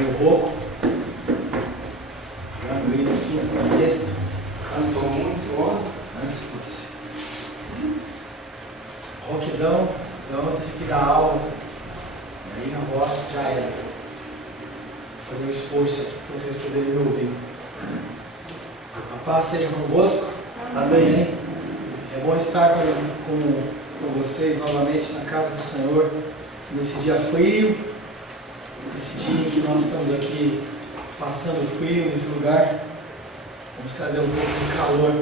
meio rouco. Já doí na quinta, na sexta. Cantou muito ontem. Antes fosse. Roquidão, então eu tive que dar aula. E aí a voz já era. Vou fazer um esforço aqui para vocês poderem me ouvir. A paz seja convosco. Amém. É bom estar com vocês novamente na casa do Senhor, nesse dia frio, nesse dia em que nós estamos aqui passando frio nesse lugar. Vamos trazer um pouco de calor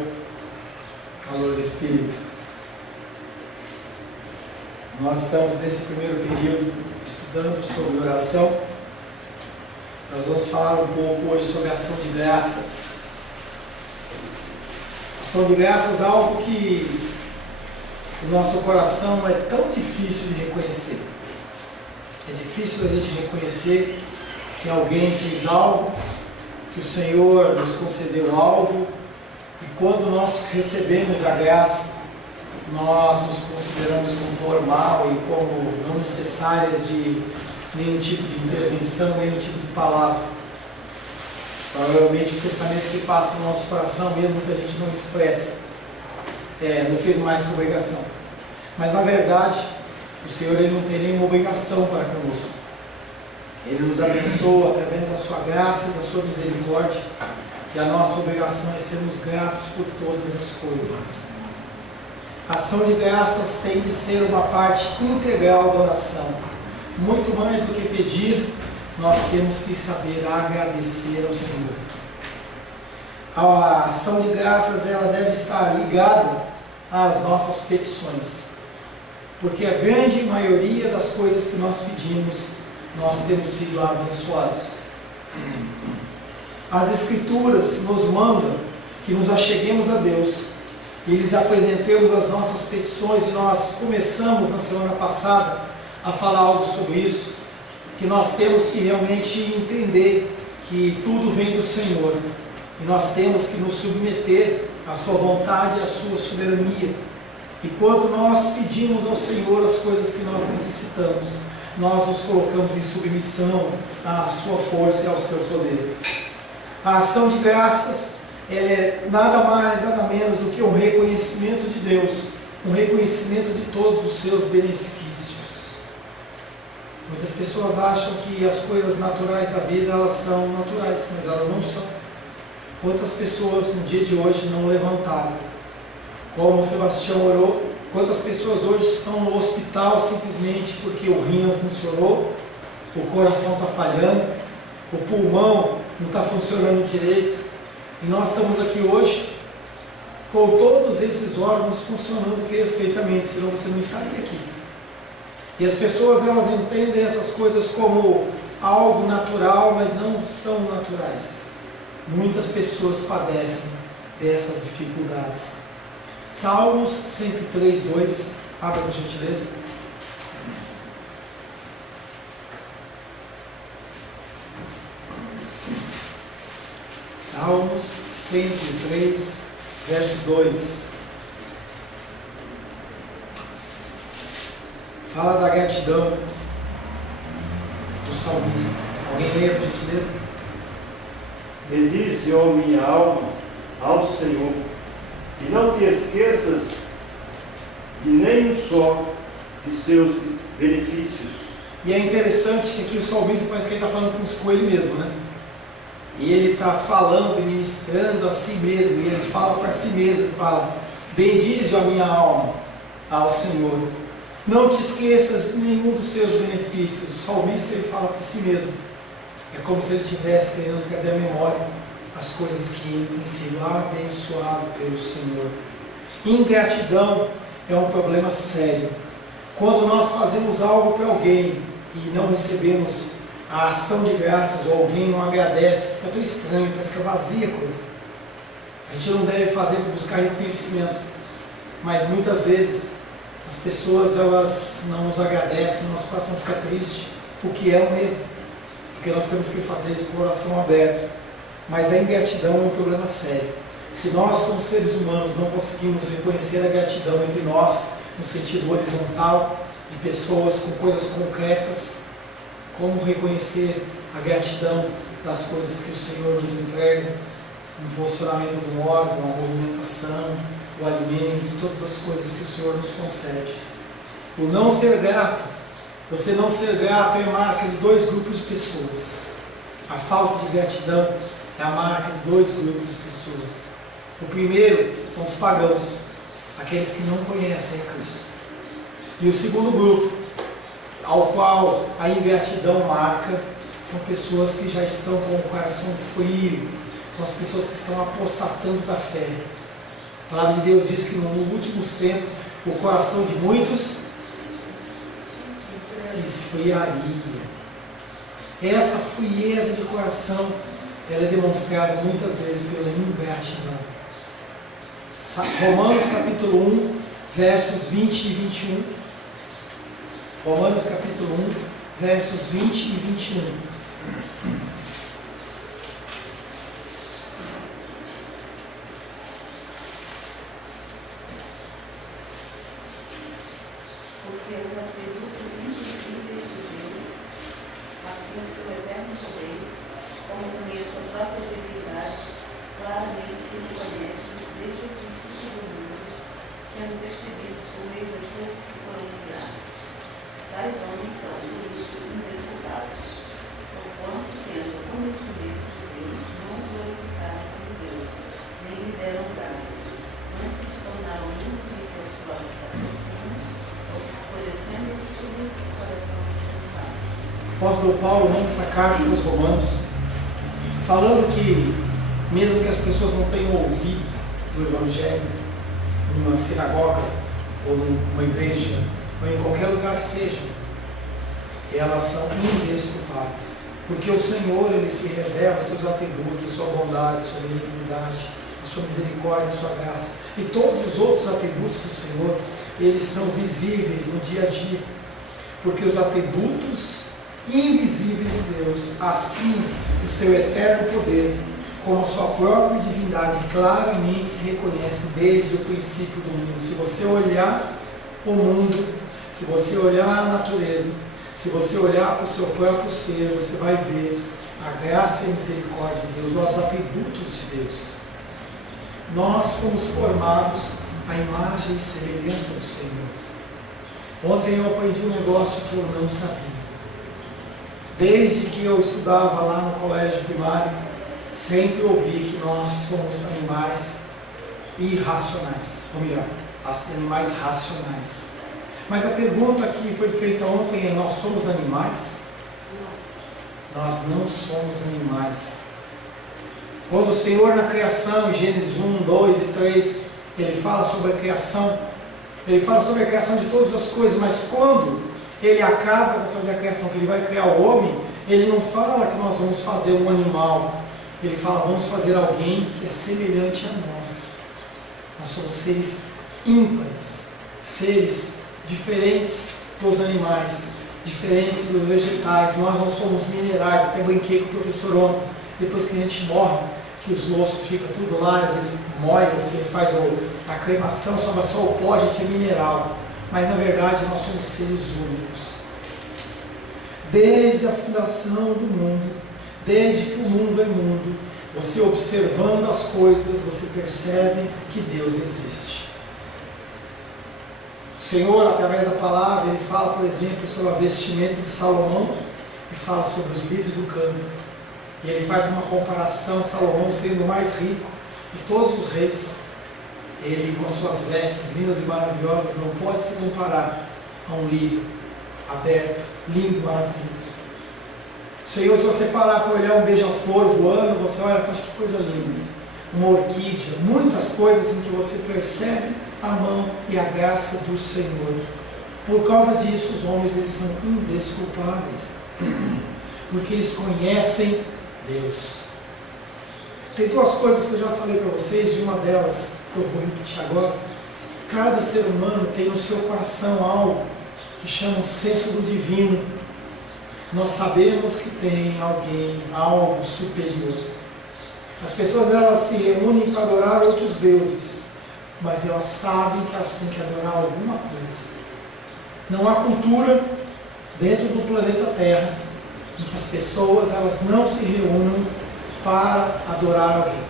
do Espírito. Nós estamos nesse primeiro período estudando sobre oração. Nós vamos falar um pouco hoje sobre ação de graças. Ação de graças é algo que o nosso coração é tão difícil de reconhecer. É difícil a gente reconhecer que alguém fez algo, que o Senhor nos concedeu algo, e quando nós recebemos a graça, nós nos consideramos como normal e como não necessárias de nenhum tipo de intervenção, nenhum tipo de palavra. Provavelmente o pensamento que passa no nosso coração, mesmo que a gente não expressa, não fez mais que obrigação. Mas na verdade, o Senhor ele não tem nenhuma obrigação para conosco. Ele nos abençoa através da sua graça e da sua misericórdia, e a nossa obrigação é sermos gratos por todas as coisas. A ação de graças tem de ser uma parte integral da oração. Muito mais do que pedir, nós temos que saber agradecer ao Senhor. A ação de graças ela deve estar ligada às nossas petições, porque a grande maioria das coisas que nós pedimos, nós temos sido abençoados. As Escrituras nos mandam que nos acheguemos a Deus e lhes apresentemos as nossas petições, e nós começamos na semana passada a falar algo sobre isso, que nós temos que realmente entender que tudo vem do Senhor, e nós temos que nos submeter à sua vontade e à sua soberania. E quando nós pedimos ao Senhor as coisas que nós necessitamos, nós nos colocamos em submissão à sua força e ao seu poder. A ação de graças é nada mais, nada menos do que um reconhecimento de Deus, um reconhecimento de todos os seus benefícios. Muitas pessoas acham que as coisas naturais da vida, elas são naturais, mas elas não são. Quantas pessoas no dia de hoje não levantaram? Como o Sebastião orou, quantas pessoas hoje estão no hospital simplesmente porque o rim não funcionou, o coração está falhando, o pulmão não está funcionando direito, e nós estamos aqui hoje com todos esses órgãos funcionando perfeitamente, senão você não estaria aqui. E as pessoas elas entendem essas coisas como algo natural, mas não são naturais. Muitas pessoas padecem dessas dificuldades. Salmos 103, 2, abra por gentileza. Salmos 103, verso 2. Fala da gratidão do salmista. Alguém lê, por gentileza? Bendize, ó minha alma, ao Senhor, e não te esqueças de nenhum só de seus benefícios. E é interessante que aqui o salmista parece que ele está falando com ele mesmo, né? E ele está falando e ministrando a si mesmo, e ele fala para si mesmo, ele fala: bendize a minha alma ao Senhor, não te esqueças de nenhum dos seus benefícios. O salmista ele fala para si mesmo, é como se ele estivesse querendo trazer à memória as coisas que ele tem sido abençoado pelo Senhor. Ingratidão é um problema sério. Quando nós fazemos algo para alguém e não recebemos a ação de graças, ou alguém não agradece, fica tão estranho, parece que é vazia a coisa. A gente não deve fazer para buscar reconhecimento, mas muitas vezes as pessoas elas não nos agradecem, nosso coração fica triste, o que é um erro, porque nós temos que fazer de coração aberto. Mas a ingratidão é um problema sério. Se nós, como seres humanos, não conseguimos reconhecer a gratidão entre nós, no sentido horizontal, de pessoas com coisas concretas, como reconhecer a gratidão das coisas que o Senhor nos entrega, no funcionamento do órgão, a movimentação, o alimento, todas as coisas que o Senhor nos concede. O não ser grato, você não ser grato é marca de dois grupos de pessoas. A falta de gratidão é a marca de dois grupos de pessoas. O primeiro são os pagãos, aqueles que não conhecem a Cristo. E o segundo grupo, ao qual a ingratidão marca, são pessoas que já estão com o coração frio, são as pessoas que estão apostatando da fé. A palavra de Deus diz que nos últimos tempos o coração de muitos se esfriaria. Essa frieza de coração, ela é demonstrada muitas vezes pela ingratidão. Romanos capítulo 1, versos 20 e 21. Romanos capítulo 1, versos 20 e 21. Porque os atributos invisíveis de Deus, assim o seu eterno poder, como também a sua própria divindade, claramente se reconhecem desde o princípio do mundo, sendo percebidos por meio das coisas que foram criadas. Tais homens são, por isso, indesculpáveis, porquanto, tendo o conhecimento de Deus, não o glorificaram como Deus, nem lhe deram graças, antes se tornaram nulos em seus próprios assassinos, obscurecendo suas coração insensato. O apóstolo Paulo manda essa carta aos Romanos, falando que, mesmo que as pessoas não tenham ouvido do Evangelho, numa sinagoga, ou numa igreja, ou em qualquer lugar que seja, elas são indesculpáveis. Porque o Senhor, Ele se revela os seus atributos, a sua bondade, a sua benignidade, a sua misericórdia, a sua graça. E todos os outros atributos do Senhor, eles são visíveis no dia a dia. Porque os atributos invisíveis de Deus, assim o seu eterno poder, como a sua própria divindade, claramente se reconhece desde o princípio do mundo. Se você olhar o mundo, se você olhar a natureza, se você olhar para o seu próprio ser, você vai ver a graça e a misericórdia de Deus, os atributos de Deus. Nós fomos formados à imagem e semelhança do Senhor. Ontem eu aprendi um negócio que eu não sabia. Desde que eu estudava lá no colégio primário, sempre ouvi que nós somos animais irracionais, ou melhor, animais racionais. Mas a pergunta que foi feita ontem é: nós somos animais? Nós não somos animais. Quando o Senhor na criação, em Gênesis 1, 2 e 3, Ele fala sobre a criação, Ele fala sobre a criação de todas as coisas, mas quando Ele acaba de fazer a criação, que Ele vai criar o homem, Ele não fala que nós vamos fazer um animal, Ele fala: vamos fazer alguém que é semelhante a nós. Nós somos seres ímpares, seres diferentes dos animais, diferentes dos vegetais. Nós não somos minerais. Até brinquei com o professor ontem, depois que a gente morre, que os ossos ficam tudo lá, às vezes mói, você faz a cremação, sobra só o pó, a gente é mineral. Mas na verdade nós somos seres únicos. Desde a fundação do mundo, desde que o mundo é mundo, você observando as coisas, você percebe que Deus existe. O Senhor, através da palavra, Ele fala, por exemplo, sobre a vestimenta de Salomão e fala sobre os lírios do campo. E Ele faz uma comparação, Salomão sendo o mais rico de todos os reis. Ele, com suas vestes lindas e maravilhosas, não pode se comparar a um lírio aberto, lindo, maravilhoso. O Senhor, se você parar para olhar um beija-flor voando, você olha e fala: que coisa linda. Uma orquídea, muitas coisas em que você percebe a mão e a graça do Senhor. Por causa disso, os homens, eles são indesculpáveis, porque eles conhecem Deus. Tem duas coisas que eu já falei para vocês, e uma delas que eu vou repetir agora. Cada ser humano tem no seu coração algo que chama o senso do divino. Nós sabemos que tem alguém, algo superior. As pessoas, elas se reúnem para adorar outros deuses, mas elas sabem que elas têm que adorar alguma coisa. Não há cultura dentro do planeta Terra em que as pessoas elas não se reúnam para adorar alguém.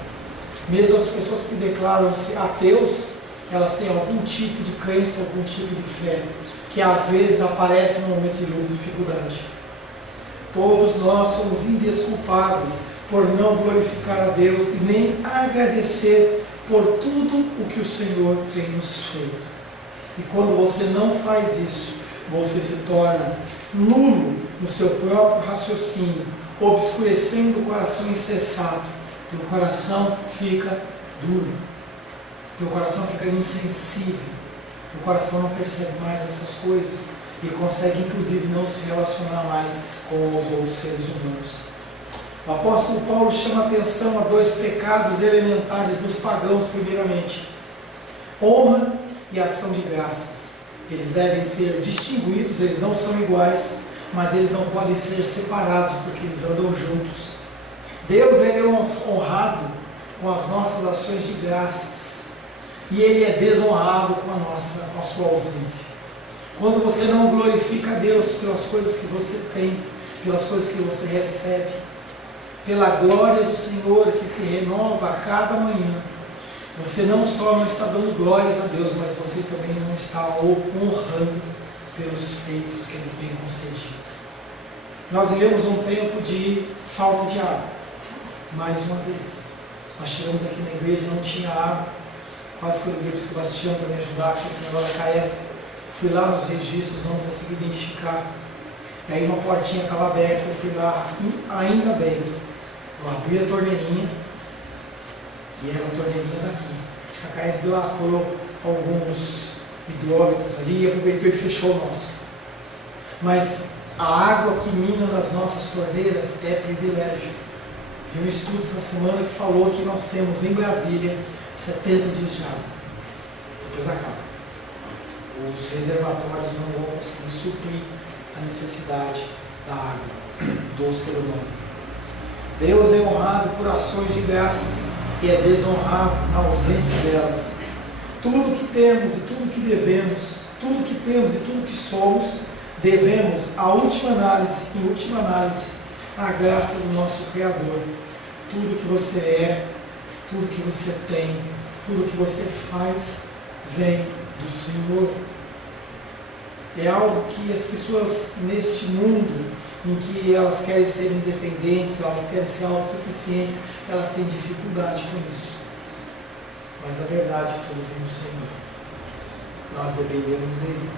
Mesmo as pessoas que declaram-se ateus, elas têm algum tipo de crença, algum tipo de fé, que às vezes aparece no momento de luta e dificuldade. Todos nós somos indesculpáveis por não glorificar a Deus e nem agradecer por tudo o que o Senhor tem nos feito. E quando você não faz isso, você se torna nulo no seu próprio raciocínio, obscurecendo o coração insensato. Teu coração fica duro, teu coração fica insensível, teu coração não percebe mais essas coisas e consegue inclusive não se relacionar mais com os outros seres humanos. O apóstolo Paulo chama atenção a dois pecados elementares dos pagãos, primeiramente: honra e ação de graças. Eles devem ser distinguidos, eles não são iguais, mas eles não podem ser separados, porque eles andam juntos. Deus é honrado com as nossas ações de graças, e Ele é desonrado com a sua ausência. Quando você não glorifica a Deus pelas coisas que você tem, pelas coisas que você recebe, pela glória do Senhor que se renova a cada manhã, você não só não está dando glórias a Deus, mas você também não está honrando pelos feitos que Ele tem concedido. Nós vivemos um tempo de falta de água. Mais uma vez, nós chegamos aqui na igreja, não tinha água, quase que eu liguei para o Sebastião para me ajudar aqui no negócio da Caesp. Fui lá nos registros, não consegui identificar. E aí uma portinha estava aberta, eu fui lá, ainda bem. Eu abri a torneirinha, e era a torneirinha daqui. Acho que a Caesp lacrou alguns hidrômetros ali e aproveitou e fechou o nosso. Mas a água que mina nas nossas torneiras é privilégio. Vi um estudo essa semana que falou que nós temos em Brasília 70 dias de água. Depois acaba. Os reservatórios não vão conseguir suprir a necessidade da água do ser humano. Deus é honrado por ações de graças e é desonrado na ausência delas. Tudo que temos e tudo que devemos, tudo que temos e tudo que somos, devemos, em última análise, a graça do nosso Criador. Tudo que você é, tudo que você tem, tudo que você faz, vem do Senhor. É algo que as pessoas neste mundo, em que elas querem ser independentes, elas querem ser autossuficientes, elas têm dificuldade com isso. Mas na verdade tudo vem do Senhor. Nós dependemos dele.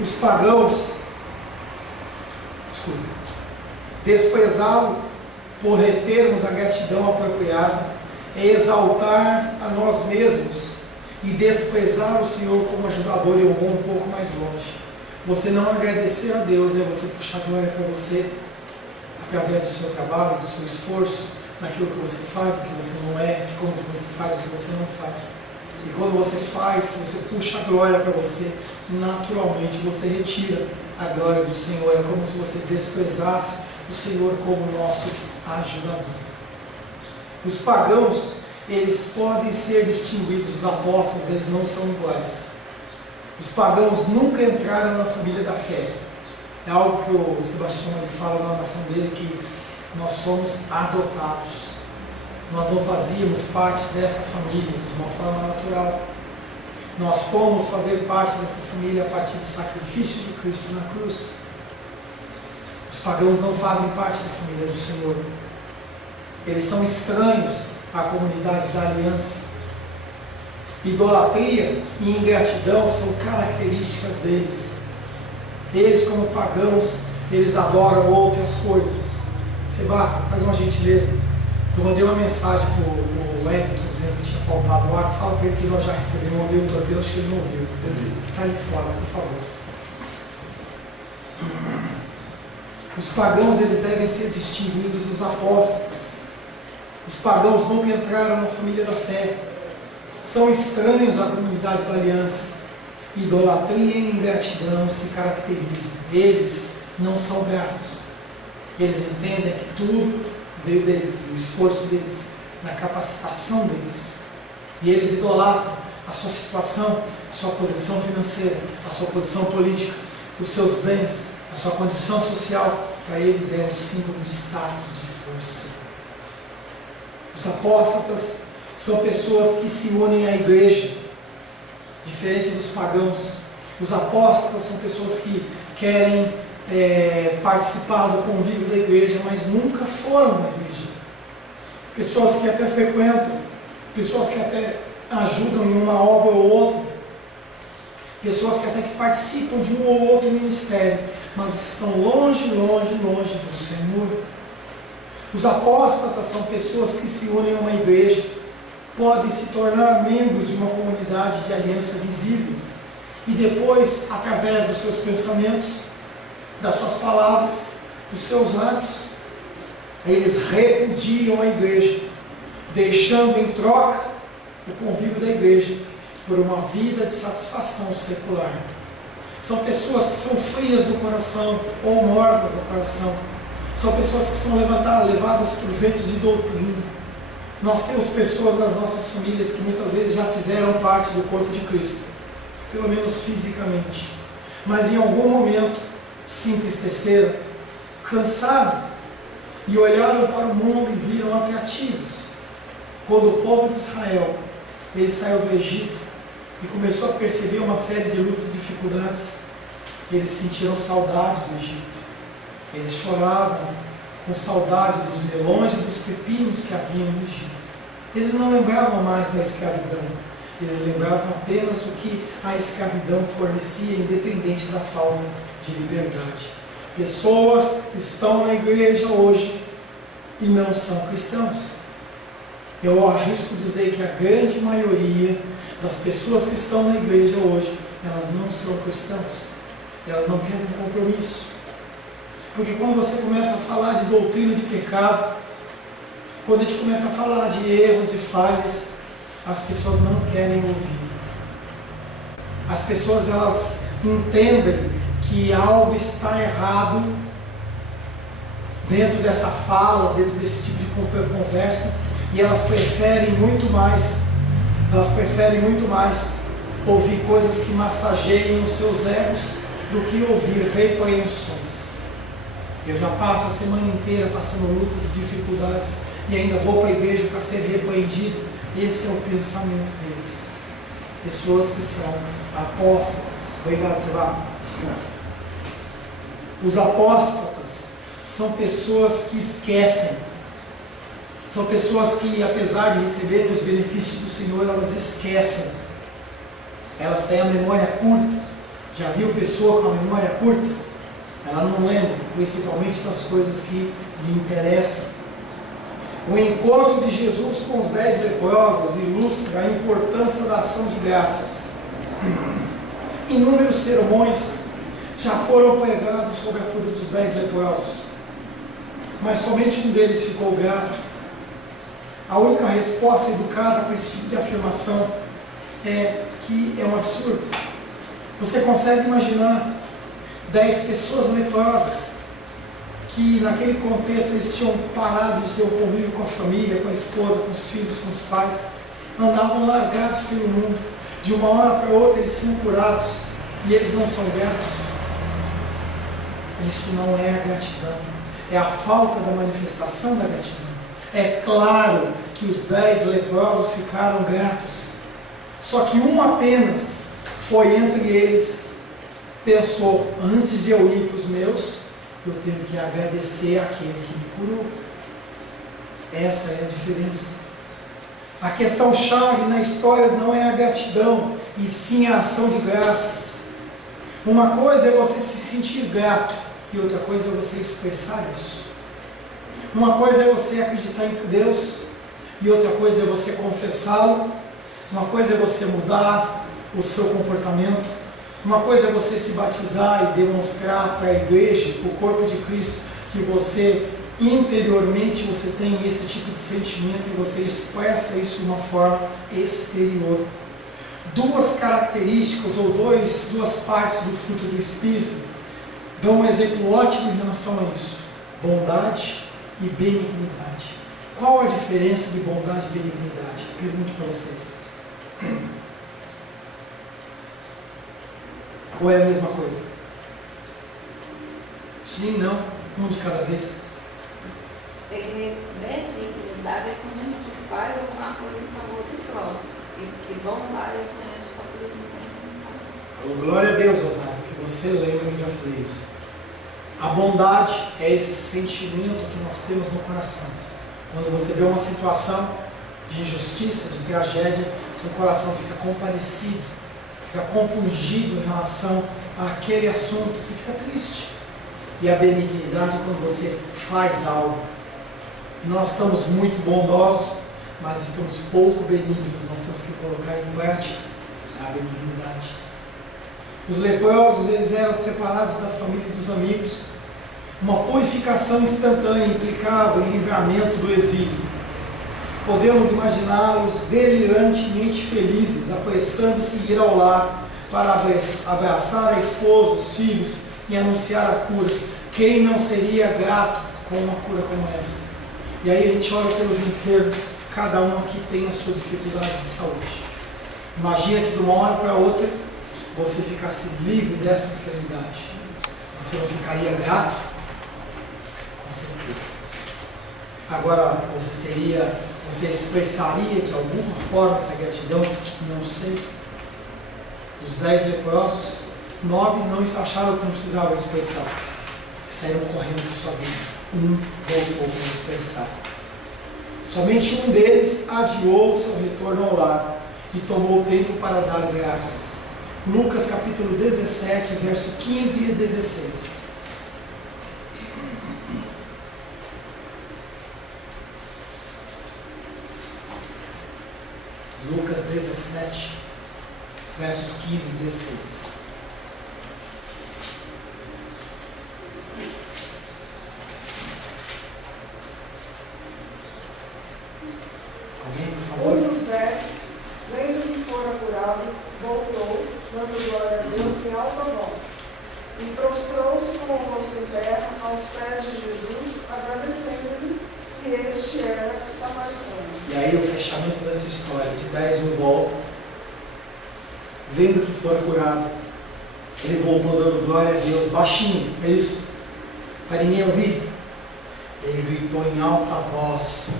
Os pagãos, desprezá-lo por retermos a gratidão apropriada é exaltar a nós mesmos e desprezar o Senhor como ajudador. Eu vou um pouco mais longe. Você não agradecer a Deus é você puxar glória para você através do seu trabalho, do seu esforço, daquilo que você faz, do que você não é, de como que você faz, o que você não faz. E quando você faz, se você puxa a glória para você, naturalmente você retira a glória do Senhor. É como se você desprezasse o Senhor como nosso ajudador. Os pagãos, eles podem ser distinguidos dos apóstolos, eles não são iguais. Os pagãos nunca entraram na família da fé. É algo que o Sebastião fala na oração dele, que nós somos adotados. Nós não fazíamos parte dessa família de uma forma natural. Nós fomos fazer parte dessa família a partir do sacrifício de Cristo na cruz. Os pagãos não fazem parte da família do Senhor. Eles são estranhos à comunidade da aliança. Idolatria e ingratidão são características deles. Eles, como pagãos, eles adoram outras coisas. Seba, faz uma gentileza. Eu mandei uma mensagem para o Wellington dizendo que tinha faltado ar. Fala para ele que nós já recebemos. Eu mandei um torpedo, acho que ele não viu. Está ali fora, por favor. Os pagãos, eles devem ser distinguidos dos apóstolos. Os pagãos nunca entraram na família da fé. São estranhos à comunidade da aliança. Idolatria e ingratidão se caracterizam. Eles não são gratos. Eles entendem que tudo veio deles, do esforço deles, da capacitação deles. E eles idolatram a sua situação, a sua posição financeira, a sua posição política, os seus bens, a sua condição social. para eles é um símbolo de status, de força. Os apóstatas são pessoas que se unem à igreja, diferente dos pagãos. Os apóstatas são pessoas que querem participar do convívio da igreja, mas nunca foram na igreja. Pessoas que até frequentam, pessoas que até ajudam em uma obra ou outra, pessoas que até que participam de um ou outro ministério, mas estão longe, longe, longe do Senhor. Os apóstatas são pessoas que se unem a uma igreja, podem se tornar membros de uma comunidade de aliança visível, e depois, através dos seus pensamentos, das suas palavras, dos seus atos, eles repudiam a igreja, deixando em troca o convívio da igreja por uma vida de satisfação secular. São pessoas que são frias do coração ou mornas do coração. São pessoas que são levadas por ventos de doutrina. Nós temos pessoas nas nossas famílias que muitas vezes já fizeram parte do corpo de Cristo, pelo menos fisicamente, mas em algum momento se entristeceram, cansaram e olharam para o mundo e viram atrativos. Quando o povo de Israel ele saiu do Egito e começou a perceber uma série de lutas e dificuldades, eles sentiram saudade do Egito. Eles choravam com saudade dos melões e dos pepinos que haviam no Egito. Eles não lembravam mais da escravidão. Eles lembravam apenas o que a escravidão fornecia, independente da falta de liberdade. Pessoas estão na igreja hoje e não são cristãos. Eu arrisco dizer que a grande maioria das pessoas que estão na igreja hoje, elas não são cristãos. Elas não querem compromisso. Porque quando você começa a falar de doutrina de pecado, quando a gente começa a falar de erros, de falhas, as pessoas não querem ouvir. As pessoas, elas entendem que algo está errado dentro dessa fala, dentro desse tipo de conversa, e elas preferem muito mais ouvir coisas que massageiem os seus egos do que ouvir repreensões. Eu já passo a semana inteira passando lutas e dificuldades e ainda vou para a igreja para ser repreendido. Esse é o pensamento deles. Pessoas que são apóstatas. Obrigado, Silvano. Os apóstatas são pessoas que esquecem. São pessoas que, apesar de receberem os benefícios do Senhor, elas esquecem. Elas têm a memória curta. Já viu pessoa com a memória curta? Ela não lembra, principalmente das coisas que lhe interessam. O encontro de Jesus com os 10 leprosos ilustra a importância da ação de graças. Inúmeros sermões já foram pregados sobre a cura dos 10 leprosos, mas somente um deles ficou grato. A única resposta educada para esse tipo de afirmação é que é um absurdo. Você consegue imaginar 10 pessoas leprosas que naquele contexto eles tinham parado de ter o convívio com a família, com a esposa, com os filhos, com os pais, andavam largados pelo mundo, de uma hora para outra eles são curados e eles não são gratos? Isso não é a gratidão, é a falta da manifestação da gratidão. É claro que os 10 leprosos ficaram gratos, só que um apenas foi entre eles, pensou: antes de eu ir para os meus, eu tenho que agradecer àquele que me curou. Essa é a diferença. A questão chave na história não é a gratidão, e sim a ação de graças. Uma coisa é você se sentir grato, e outra coisa é você expressar isso. Uma coisa é você acreditar em Deus, e outra coisa é você confessá-lo. Uma coisa é você mudar o seu comportamento. Uma coisa é você se batizar e demonstrar para a igreja, para o corpo de Cristo, que você interiormente você tem esse tipo de sentimento e você expressa isso de uma forma exterior. Duas características ou duas partes do fruto do Espírito dão um exemplo ótimo em relação a isso: bondade e benignidade. Qual a diferença de bondade e benignidade? Pergunto para vocês. Ou é a mesma coisa? Sim, não. Um de cada vez. Benignidade é quando a gente faz alguma coisa em favor do próximo. E bondade é quando a gente só cuida do próximo. Glória a Deus, Rosário, que você lembra que eu já falei isso. A bondade é esse sentimento que nós temos no coração. Quando você vê uma situação de injustiça, de tragédia, seu coração fica compadecido, fica compungido em relação àquele assunto, você fica triste. E a benignidade é quando você faz algo. E nós estamos muito bondosos, mas estamos pouco benignos. Nós temos que colocar em prática a benignidade. Os leprosos, eles eram separados da família e dos amigos. Uma purificação instantânea implicava em livramento do exílio. Podemos imaginá-los delirantemente felizes, apressando-se a ir ao lar para abraçar a esposa, os filhos e anunciar a cura. Quem não seria grato com uma cura como essa? E aí a gente olha pelos enfermos, cada um aqui tem a sua dificuldade de saúde. Imagina que de uma hora para outra você ficasse livre dessa enfermidade. Você não ficaria grato? Com certeza. Agora, você expressaria de alguma forma essa gratidão? Não sei. Dos 10 leprosos, 9 não acharam que não precisavam expressar. Saíram correndo de sua vida. Um voltou para expressar. Somente um deles adiou seu retorno ao lar e tomou tempo para dar graças. Lucas capítulo 17, verso 15 e 16. Lucas 17, versos 15 e 16. Alguém, por favor? Um dos 10, vendo que fora curado, voltou, dando glória a Deus em alta voz, e prostrou-se com o rosto em terra aos pés de Jesus, agradecendo-lhe, e este era samaritano. E aí o fechamento dessa história, de 10 um volta, vendo que fora curado, ele voltou dando glória a Deus, baixinho, é isso? Para ninguém ouvir. Ele gritou em alta voz,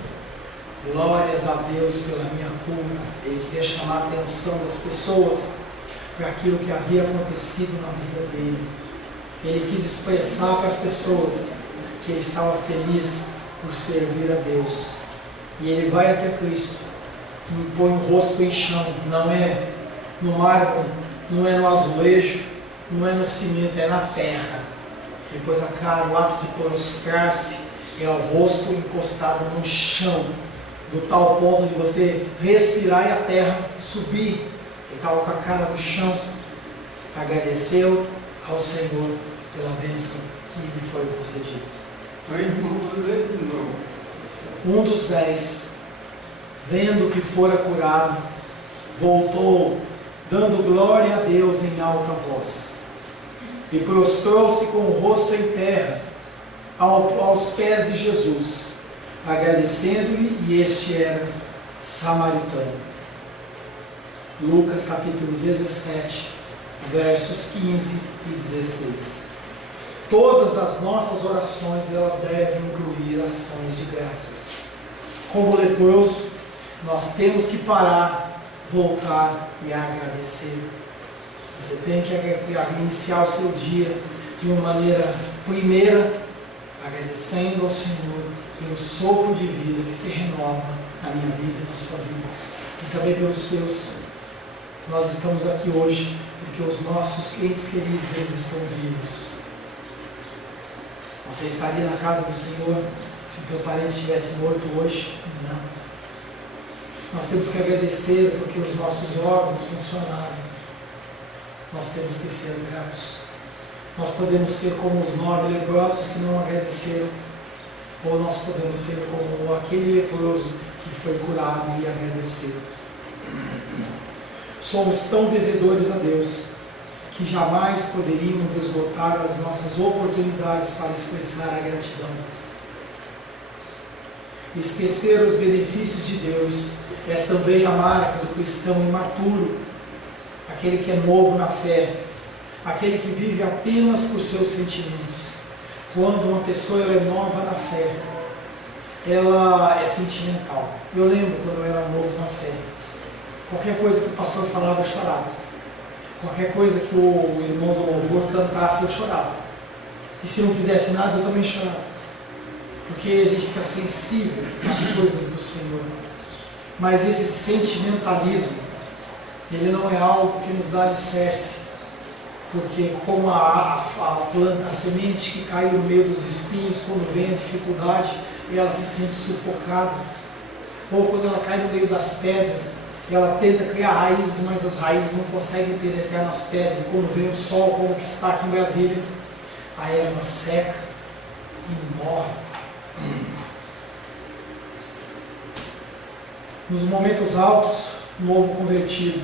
glórias a Deus pela minha cura. Ele queria chamar a atenção das pessoas para aquilo que havia acontecido na vida dele. Ele quis expressar para as pessoas que ele estava feliz por servir a Deus. E ele vai até Cristo, põe o rosto em chão, não é no mármore, não é no azulejo, não é no cimento, é na terra. Ele pôs a cara, o ato de prostrar-se é o rosto encostado no chão, do tal ponto de você respirar e a terra subir. Ele estava com a cara no chão, agradeceu ao Senhor pela bênção que lhe foi concedida. Um dos 10, vendo que fora curado, voltou, dando glória a Deus em alta voz, e prostrou-se com o rosto em terra, aos pés de Jesus, agradecendo-lhe, e este era samaritano. Lucas capítulo 17, versos 15 e 16. Todas as nossas orações, elas devem incluir ações de graças. Como leproso, nós temos que parar, voltar e agradecer. Você tem que iniciar o seu dia de uma maneira primeira, agradecendo ao Senhor pelo sopro de vida que se renova na minha vida e na sua vida. E também pelos seus. Nós estamos aqui hoje porque os nossos entes queridos, eles estão vivos. Você estaria na casa do Senhor se o teu parente estivesse morto hoje? Não. Nós temos que agradecer porque os nossos órgãos funcionaram. Nós temos que ser gratos. Nós podemos ser como os 9 leprosos que não agradeceram, ou nós podemos ser como aquele leproso que foi curado e agradeceu. Somos tão devedores a Deus que jamais poderíamos esgotar as nossas oportunidades para expressar a gratidão. Esquecer os benefícios de Deus é também a marca do cristão imaturo, aquele que é novo na fé, aquele que vive apenas por seus sentimentos. quando uma pessoa ela é nova na fé, ela é sentimental. Eu lembro quando eu era novo na fé, qualquer coisa que o pastor falava eu chorava, qualquer coisa que o irmão do louvor cantasse eu chorava, e se não fizesse nada eu também chorava, porque a gente fica sensível às coisas do Senhor. Mas esse sentimentalismo, ele não é algo que nos dá alicerce, porque como a planta, a semente que cai no meio dos espinhos, quando vem a dificuldade, ela se sente sufocada, ou quando ela cai no meio das pedras, ela tenta criar raízes, mas as raízes não conseguem penetrar nas pedras, e quando vem o sol, como que está aqui em Brasília, a erva seca e morre. Nos momentos altos, o novo convertido,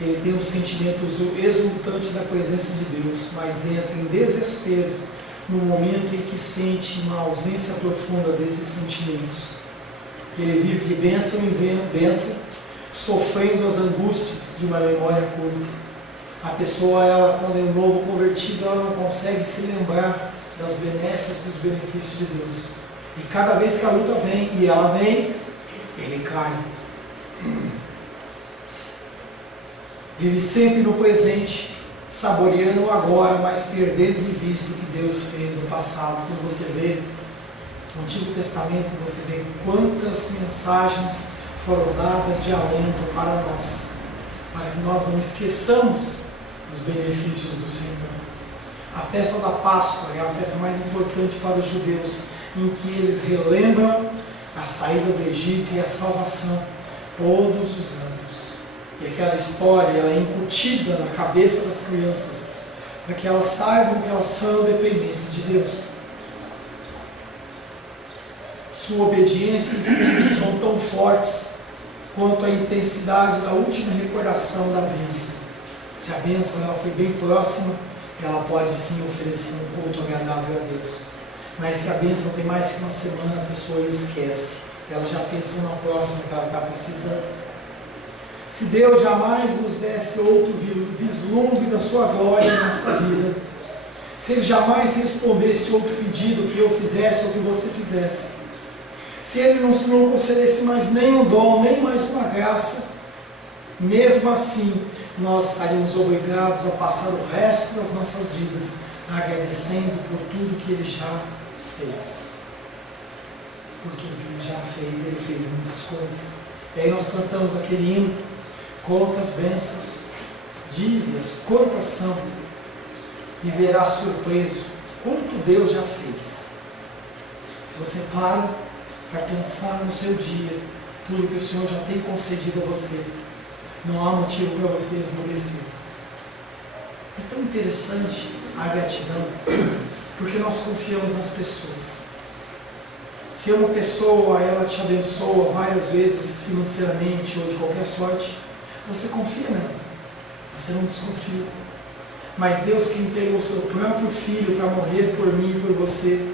ele tem um sentimento exultante da presença de Deus, mas entra em desespero no momento em que sente uma ausência profunda desses sentimentos. Ele vive de bênção em bênção, sofrendo as angústias de uma memória curta. A pessoa, ela, quando é um novo convertido, ela não consegue se lembrar das benesses, dos benefícios de Deus. E cada vez que a luta vem, e ela vem, ele cai. Vive sempre no presente, saboreando o agora, mas perdendo de vista o que Deus fez no passado. Quando você vê no Antigo Testamento, você vê quantas mensagens foram dadas de alento para nós, para que nós não esqueçamos dos benefícios do Senhor. A festa da Páscoa é a festa mais importante para os judeus, em que eles relembram a saída do Egito e a salvação todos os anos. E aquela história ela é incutida na cabeça das crianças, para que elas saibam que elas são dependentes de Deus. Sua obediência e tudo são tão fortes quanto a intensidade da última recordação da bênção. Se a bênção ela foi bem próxima, ela pode sim oferecer um culto agradável a Deus. Mas se a bênção tem mais que uma semana, a pessoa esquece. Ela já pensa na próxima que ela está precisando. Se Deus jamais nos desse outro vislumbre da sua glória nesta vida, se Ele jamais respondesse outro pedido que eu fizesse ou que você fizesse, se Ele não concedesse mais nenhum dom, nem mais uma graça, mesmo assim, nós estaríamos obrigados a passar o resto das nossas vidas agradecendo por tudo que Ele já fez. Por tudo que Ele já fez, Ele fez muitas coisas. E aí nós cantamos aquele hino, quantas bênçãos, dize-as, quantas são, e verás surpreso quanto Deus já fez. Se você para pensar no seu dia, tudo que o Senhor já tem concedido a você, não há motivo para você esmorecer. É tão interessante a gratidão, porque nós confiamos nas pessoas. Se uma pessoa ela te abençoa várias vezes financeiramente ou de qualquer sorte, você confia nela, você não desconfia. Mas Deus que entregou o seu próprio Filho para morrer por mim e por você,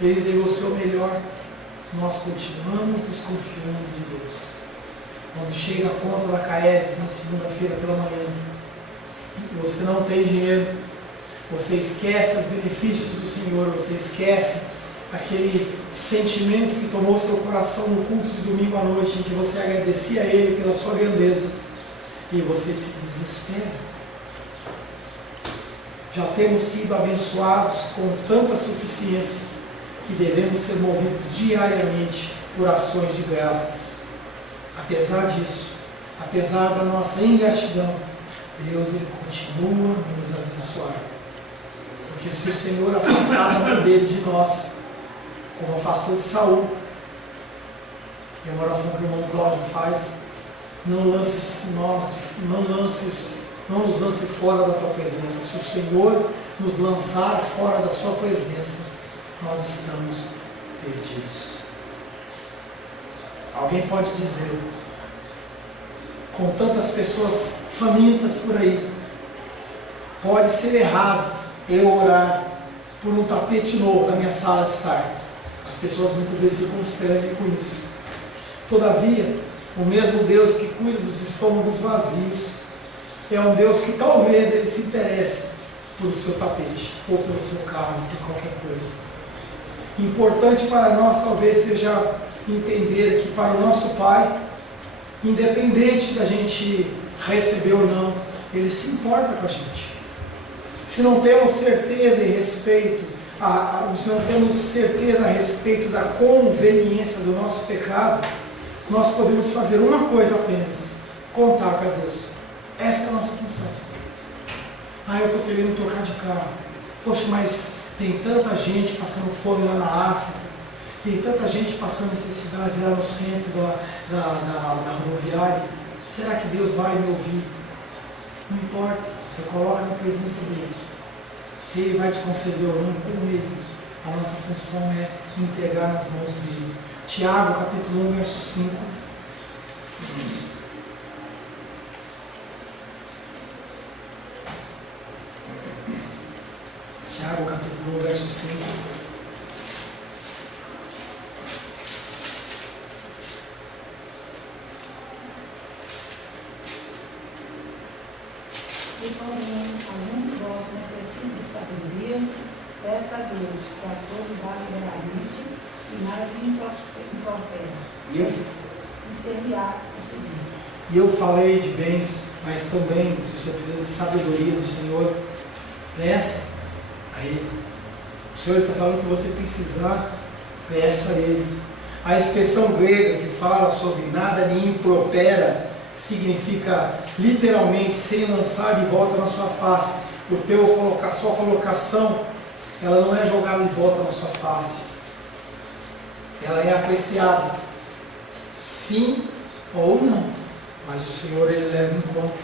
Ele entregou o seu melhor. Nós continuamos desconfiando de Deus. Quando chega a conta da CAES na segunda-feira pela manhã, você não tem dinheiro, você esquece os benefícios do Senhor, você esquece aquele sentimento que tomou seu coração no culto de domingo à noite, em que você agradecia a Ele pela sua grandeza, e você se desespera. Já temos sido abençoados com tanta suficiência, que devemos ser movidos diariamente por ações de graças. Apesar disso, apesar da nossa ingratidão, Deus ele continua a nos abençoar. Porque se o Senhor afastar a mão dele de nós, como afastou de Saul, e a oração que o irmão Cláudio faz, não nos lance fora da tua presença. Se o Senhor nos lançar fora da sua presença, nós estamos perdidos. Alguém pode dizer, com tantas pessoas famintas por aí, pode ser errado eu orar por um tapete novo na minha sala de estar. As pessoas muitas vezes se constrangem com isso. Todavia, o mesmo Deus que cuida dos estômagos vazios é um Deus que talvez Ele se interesse por o seu tapete, ou pelo seu carro, por qualquer coisa. Importante para nós talvez seja entender que para o nosso Pai, independente da gente receber ou não, Ele se importa com a gente. Se não temos certeza e respeito, se não temos certeza a respeito da conveniência do nosso pecado, nós podemos fazer uma coisa apenas: contar para Deus. Essa é a nossa função. Eu estou querendo trocar de carro. Poxa, mas tem tanta gente passando fome lá na África, tem tanta gente passando necessidade lá no centro da rodoviária. Será que Deus vai me ouvir? Não importa, você coloca na presença dEle. Se Ele vai te conceder ou não, com Ele. A nossa função é entregar nas mãos dEle. Tiago, capítulo 1, verso 5. Tiago, capítulo 1, verso 5. Se porém algum de vós necessita de sabedoria, peça a Deus, que a todos dá liberalmente, e nada lhe impropera. E seria conseguido. E eu falei de bens, mas também, se você precisa de sabedoria do Senhor, peça a Ele. O Senhor está falando que você precisar, peça a Ele. A expressão grega que fala sobre nada lhe impropera significa literalmente sem lançar de volta na sua face. A sua colocação, ela não é jogada de volta na sua face. Ela é apreciada. Sim ou não. Mas o Senhor, Ele leva em conta.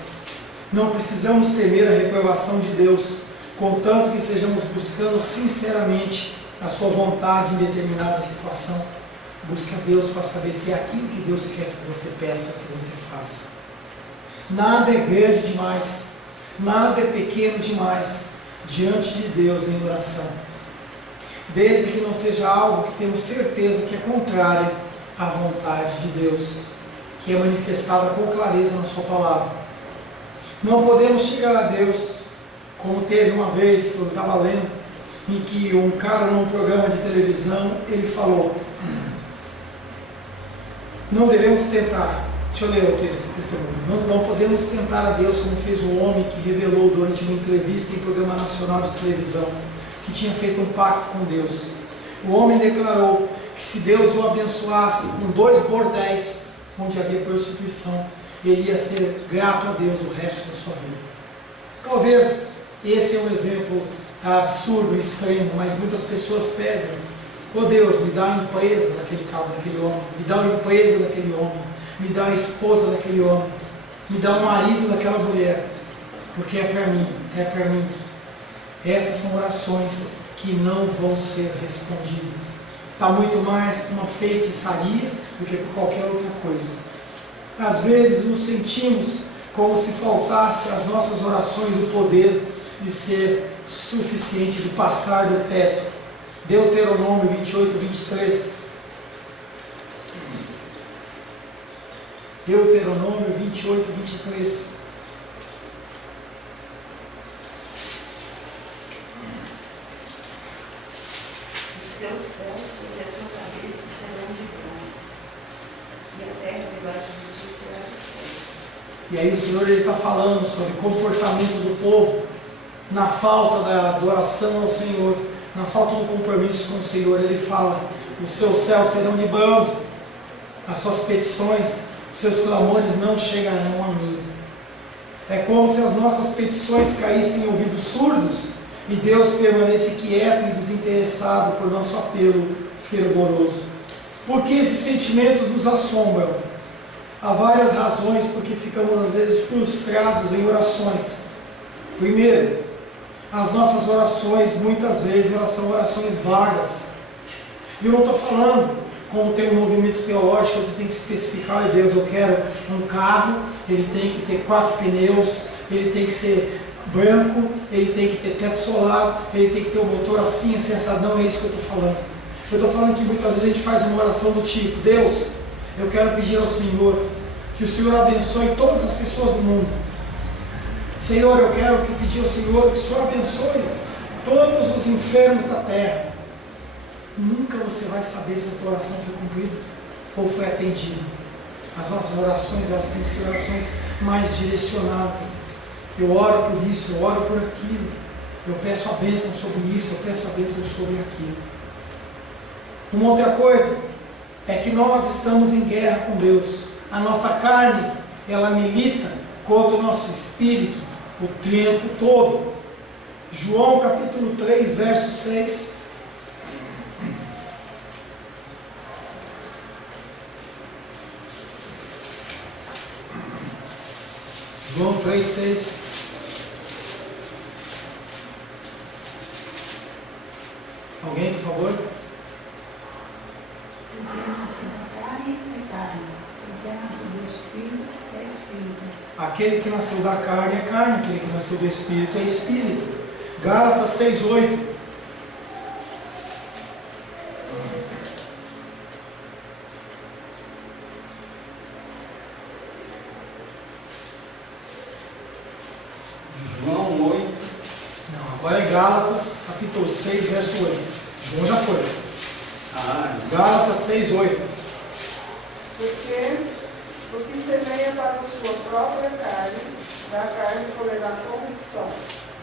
Não precisamos temer a reprovação de Deus, contanto que estejamos buscando sinceramente a sua vontade em determinada situação. Busque a Deus para saber se é aquilo que Deus quer que você peça, que você faça. Nada é grande demais, nada é pequeno demais diante de Deus em oração. Desde que não seja algo que temos certeza que é contrário à vontade de Deus, que é manifestada com clareza na sua palavra. Não podemos chegar a Deus, como teve uma vez, eu estava lendo, em que um cara num programa de televisão, ele falou: não devemos tentar, deixa eu ler o texto do testemunho, não podemos tentar a Deus como fez um homem que revelou durante uma entrevista em programa nacional de televisão, que tinha feito um pacto com Deus. O homem declarou que se Deus o abençoasse com 2 bordéis, onde havia prostituição, ele ia ser grato a Deus o resto da sua vida. Talvez esse é um exemplo absurdo, extremo, mas muitas pessoas pedem: oh Deus, me dá a empresa daquele homem, me dá o emprego daquele homem, me dá a esposa daquele homem, me dá o marido daquela mulher, porque é para mim, é para mim. Essas são orações que não vão ser respondidas. Está muito mais por uma feitiçaria do que por qualquer outra coisa. Às vezes nos sentimos como se faltasse às nossas orações o poder de ser suficiente, de passar do teto. Deuteronômio 28, 23. Deuteronômio 28, 23. Os teus céus sobre a tua cabeça serão de bronze, e a terra debaixo de ti será de ferro. E aí o Senhor está falando sobre o comportamento do povo na falta da adoração ao Senhor, na falta do compromisso com o Senhor. Ele fala: os seus céus serão de bronze, as suas petições, os seus clamores não chegarão a mim. É como se as nossas petições caíssem em ouvidos surdos e Deus permanece quieto e desinteressado por nosso apelo fervoroso. Por que esses sentimentos nos assombram? Há várias razões porque ficamos às vezes frustrados em orações. Primeiro, as nossas orações, muitas vezes, elas são orações vagas. E eu não estou falando, como tem um movimento teológico, você tem que especificar: olha Deus, eu quero um carro, ele tem que ter 4 pneus, ele tem que ser branco, ele tem que ter teto solar, ele tem que ter um motor assim, assim. Não é isso que eu estou falando. Eu estou falando que muitas vezes a gente faz uma oração do tipo: Deus, eu quero pedir ao Senhor que o Senhor abençoe todas as pessoas do mundo. Senhor, eu quero pedir ao Senhor que o Senhor abençoe todos os enfermos da terra. nunca você vai saber se a tua oração foi cumprida ou foi atendida. As nossas orações, elas têm que ser orações mais direcionadas. Eu oro por isso, eu oro por aquilo. Eu peço a bênção sobre isso, eu peço a bênção sobre aquilo. Uma outra coisa é que nós estamos em guerra com Deus. A nossa carne, ela milita contra o nosso espírito o tempo todo. João capítulo 3, verso 6. João 3, 6. Alguém, por favor? O que nasce da carne é carne, o que nasce do Espírito é Espírito. Aquele que nasceu da carne é carne, aquele que nasceu do Espírito é Espírito. Gálatas 6, 8. João 8. Não, agora é Gálatas capítulo 6, verso 8. João já foi. Gálatas 6, 8. Porque o que semeia para a sua própria carne, da carne colherá corrupção,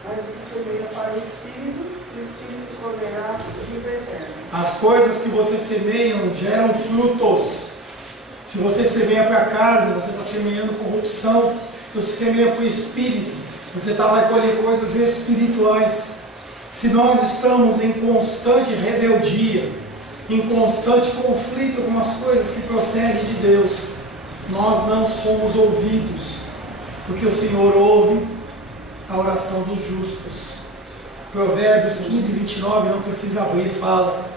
mas o que semeia para o Espírito colherá vida eterna. As coisas que você semeia geram frutos. Se você semeia para a carne, você está semeando corrupção. Se você semeia para o Espírito, você vai colher coisas espirituais. Se nós estamos em constante rebeldia, em constante conflito com as coisas que procedem de Deus, nós não somos ouvidos, porque o Senhor ouve a oração dos justos. Provérbios 15, 29, não precisa abrir, fala: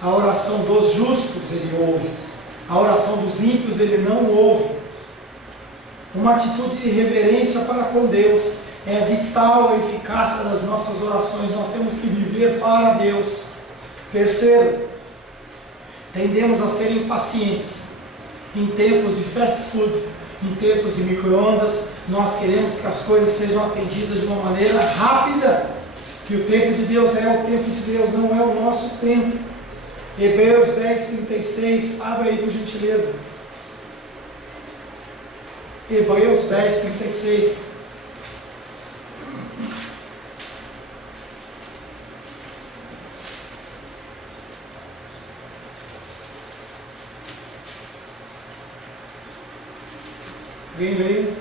a oração dos justos Ele ouve, a oração dos ímpios Ele não ouve. Uma atitude de reverência para com Deus é vital a eficácia das nossas orações. Nós temos que viver para Deus. Terceiro, tendemos a ser impacientes. Em tempos de fast food, em tempos de micro-ondas, nós queremos que as coisas sejam atendidas de uma maneira rápida. Que o tempo de Deus é o tempo de Deus, não é o nosso tempo. Hebreus 10, 36, abre aí por gentileza. Hebreus 10, 36. Alguém lê?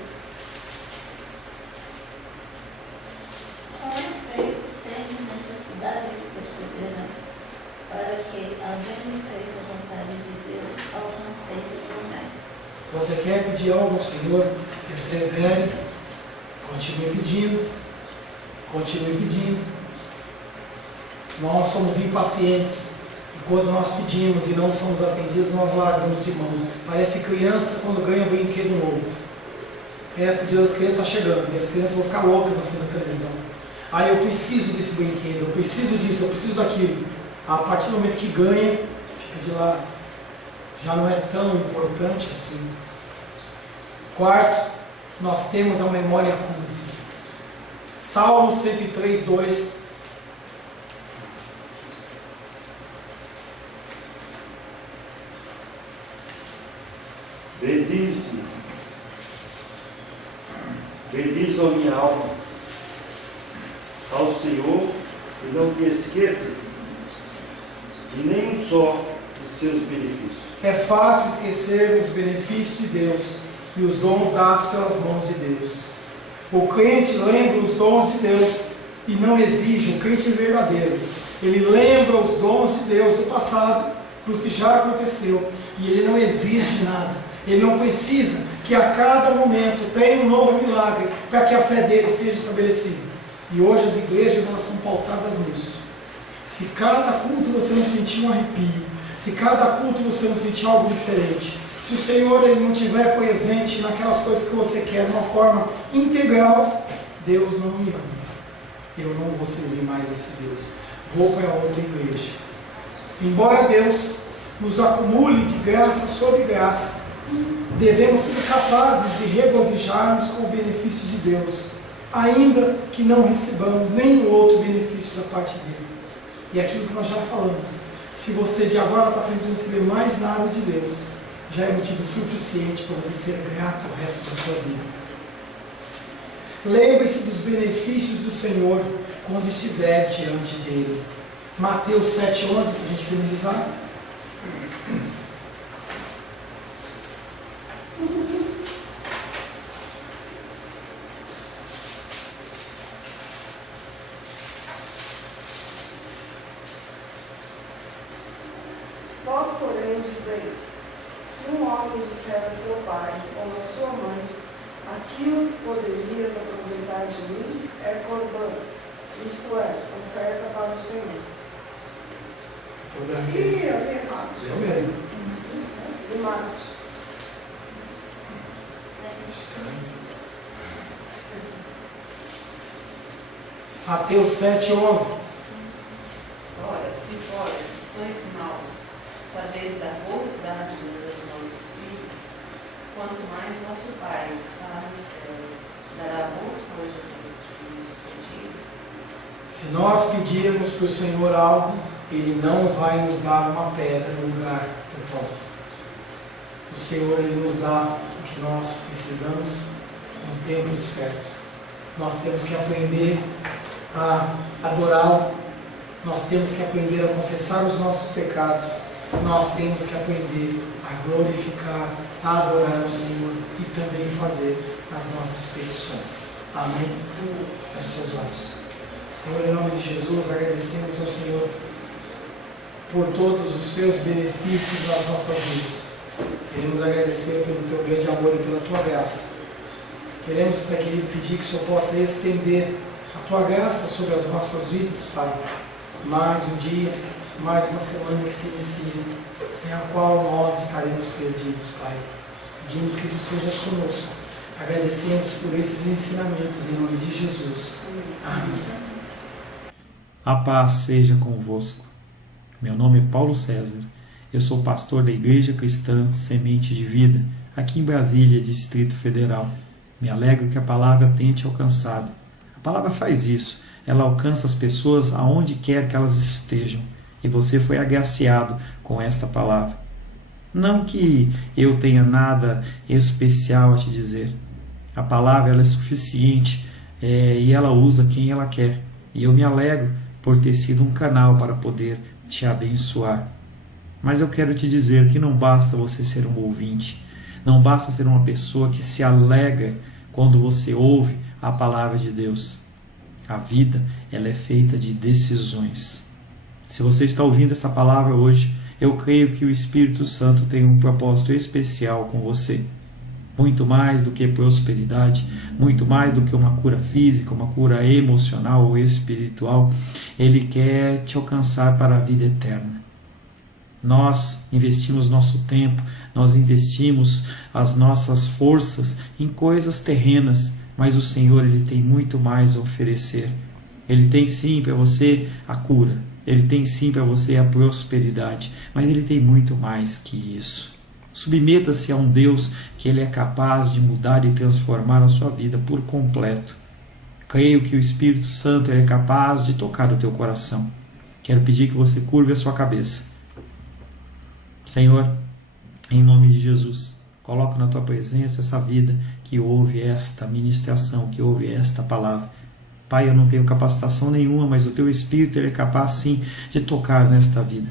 Mas temos necessidade de perseverança, para que, havendo feito a vontade de Deus, alcanceis a promessa. Você quer pedir algo ao Senhor? Persevere, continue pedindo, continue pedindo. Nós somos impacientes, e quando nós pedimos e não somos atendidos, nós largamos de mão. Parece criança quando ganha um brinquedo novo. A época das crianças está chegando, e as crianças vão ficar loucas na frente da televisão. Ah, eu preciso desse brinquedo, eu preciso disso, eu preciso daquilo. A partir do momento que ganha, fica de lado. Já não é tão importante assim. Quarto, nós temos a memória curta. Salmo 103, 2. Bendize, ó minha alma, ao Senhor, e não te esqueças de nenhum só dos seus benefícios. É fácil esquecer os benefícios de Deus e os dons dados pelas mãos de Deus. O crente lembra os dons de Deus e não exige. O crente verdadeiro, ele lembra os dons de Deus do passado, do que já aconteceu, e ele não exige nada. Ele não precisa que a cada momento tenha um novo milagre para que a fé dele seja estabelecida. E hoje as igrejas, elas são pautadas nisso. Se cada culto você não sentir um arrepio, se cada culto você não sentir algo diferente, se o Senhor ele não estiver presente naquelas coisas que você quer de uma forma integral, Deus não me ama. Eu não vou servir mais esse Deus. Vou para outra igreja. Embora Deus nos acumule de graça sobre graça, devemos ser capazes de regozijar-nos com o benefício de Deus, ainda que não recebamos nenhum outro benefício da parte dele. E aquilo que nós já falamos, Se você de agora para frente não receber mais nada de Deus, já é motivo suficiente para você ser grato o resto da sua vida. Lembre-se dos benefícios do Senhor quando estiver diante dele. Mateus 7,11, para a gente finalizar. Vós, porém, dizeis: se um homem disser a seu pai ou a sua mãe, aquilo que poderias aproveitar de mim é corbã, isto é, oferta para o Senhor. Toda vez. E eu li errado. Eu mesmo. De Marcos. Estranho. Mateus 7,11. Ora, se vós, que sois maus, sabeis dar boas dádivas aos nossos filhos, quanto mais vosso Pai, que está nos céus, dará boas coisas a quem nos pedir. Se nós pedirmos para o Senhor algo, Ele não vai nos dar uma pedra no lugar do pão. O Senhor, Ele nos dá o que nós precisamos no tempo certo. Nós temos que aprender a adorá-lo. Nós temos que aprender a confessar os nossos pecados. Nós temos que aprender a glorificar, a adorar o Senhor e também fazer as nossas petições. Amém? Feche seus olhos. Senhor, em nome de Jesus, agradecemos ao Senhor por todos os seus benefícios nas nossas vidas. Queremos agradecer pelo teu grande amor e pela tua graça. Queremos, Pai querido, pedir que o Senhor possa estender a tua graça sobre as nossas vidas, Pai. Mais um dia, mais uma semana que se inicia, sem a qual nós estaremos perdidos, Pai. Pedimos que tu sejas conosco. Agradecemos por esses ensinamentos em nome de Jesus. Amém. A paz seja convosco. Meu nome é Paulo César. Eu sou pastor da Igreja Cristã Semente de Vida, aqui em Brasília, Distrito Federal. Me alegro que a palavra tenha te alcançado. A palavra faz isso. Ela alcança as pessoas aonde quer que elas estejam. E você foi agraciado com esta palavra. Não que eu tenha nada especial a te dizer. A palavra ela é suficiente e ela usa quem ela quer. E eu me alegro por ter sido um canal para poder te abençoar. Mas eu quero te dizer que não basta você ser um ouvinte, não basta ser uma pessoa que se alegra quando você ouve a palavra de Deus. A vida, ela é feita de decisões. Se você está ouvindo esta palavra hoje, eu creio que o Espírito Santo tem um propósito especial com você. Muito mais do que prosperidade, muito mais do que uma cura física, uma cura emocional ou espiritual, Ele quer te alcançar para a vida eterna. Nós investimos nosso tempo, nós investimos as nossas forças em coisas terrenas, mas o Senhor Ele tem muito mais a oferecer. Ele tem sim para você a cura, Ele tem sim para você a prosperidade, mas Ele tem muito mais que isso. Submeta-se a um Deus que Ele é capaz de mudar e transformar a sua vida por completo. Creio que o Espírito Santo Ele é capaz de tocar o teu coração. Quero pedir que você curve a sua cabeça. Senhor, em nome de Jesus, coloco na tua presença essa vida que ouve esta ministração, que ouve esta palavra. Pai, eu não tenho capacitação nenhuma, mas o teu Espírito Ele é capaz sim de tocar nesta vida,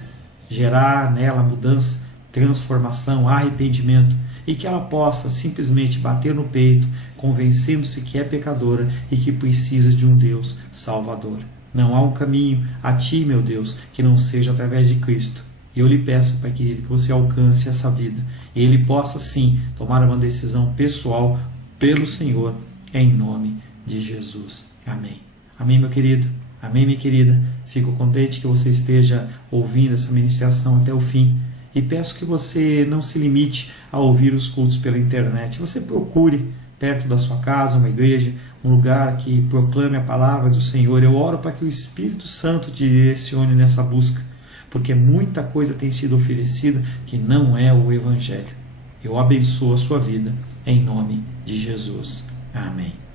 gerar nela mudança, transformação, arrependimento, e que ela possa simplesmente bater no peito, convencendo-se que é pecadora e que precisa de um Deus salvador. Não há um caminho a ti, meu Deus, que não seja através de Cristo. E eu lhe peço, Pai querido, que você alcance essa vida e ele possa sim tomar uma decisão pessoal pelo Senhor, em nome de Jesus. Amém. Amém, meu querido. Amém, minha querida. Fico contente que você esteja ouvindo essa ministração até o fim. E peço que você não se limite a ouvir os cultos pela internet. Você procure perto da sua casa uma igreja, um lugar que proclame a palavra do Senhor. Eu oro para que o Espírito Santo te direcione nessa busca, porque muita coisa tem sido oferecida que não é o Evangelho. Eu abençoo a sua vida em nome de Jesus. Amém.